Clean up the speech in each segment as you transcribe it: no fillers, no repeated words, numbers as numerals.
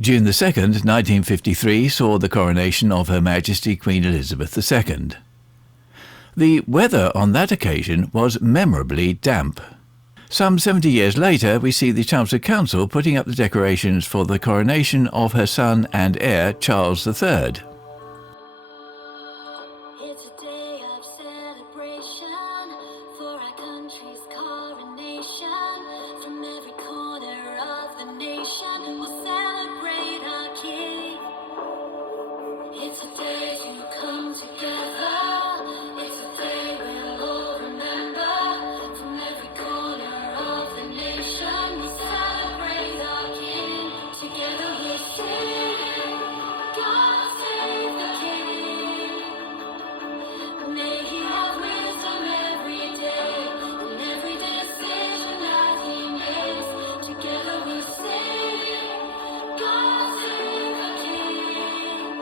June 2nd, 1953 saw the coronation of Her Majesty Queen Elizabeth II. The weather on that occasion was memorably damp. Some 70 years later, we see the Chelmsford Council putting up the decorations for the coronation of her son and heir, Charles III. It's a day of celebration for our country's coronation. From every corner of the nation, we'll celebrate our king. It's a day to come together. It's a day we'll all remember. From every corner of the nation, we celebrate our king. Together we sing, God save the king. May he have wisdom every day, in every decision that he makes. Together we sing, God save the king.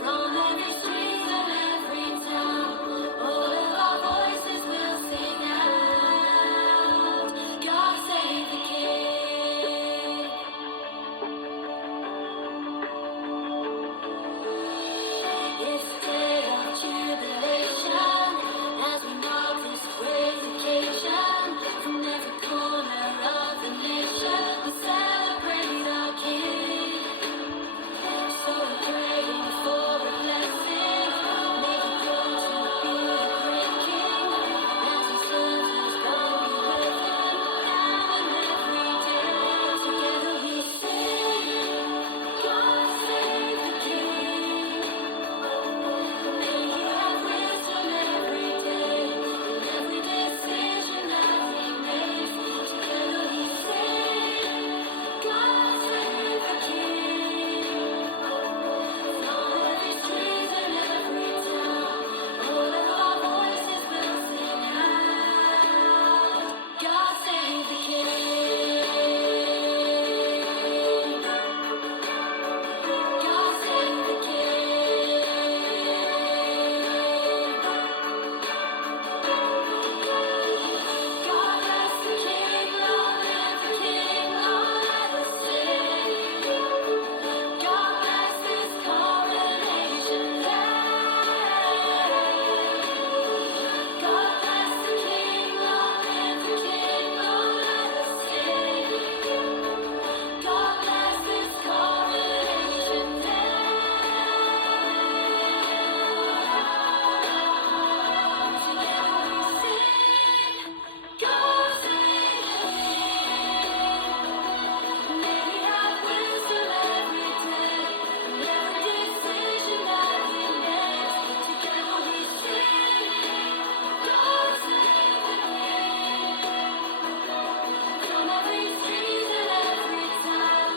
From every street and every town, all of our voices will sing out, God save the king. It's a day of jubilation as we mark this great occasion. From every corner of the nation, we celebrate our king. So we're praying for a blessing. May he grow to be a great king. As he serves us, God be with him now and every day. Together we sing, God save the king. May he have wisdom every day, in every decision that he makes. Together we sing, God save the king. From every street and every town, all of our voices will sing out, God save the king. God save the king. God bless the king, long live the king, long let us sing. God bless this coronation day. God bless the king, long live the king, long let us sing. God bless this coronation day. Together we sing, God save the king. May he have wisdom every day, in every decision that he makes. Together we sing, God save the king. From every street and every town,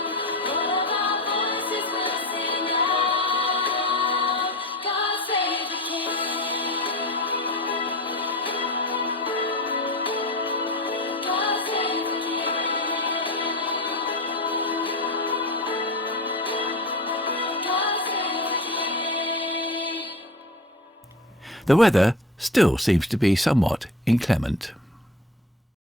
all of our voices will sing out, God save the king. God save the king. God save the king. The weather still seems to be somewhat inclement.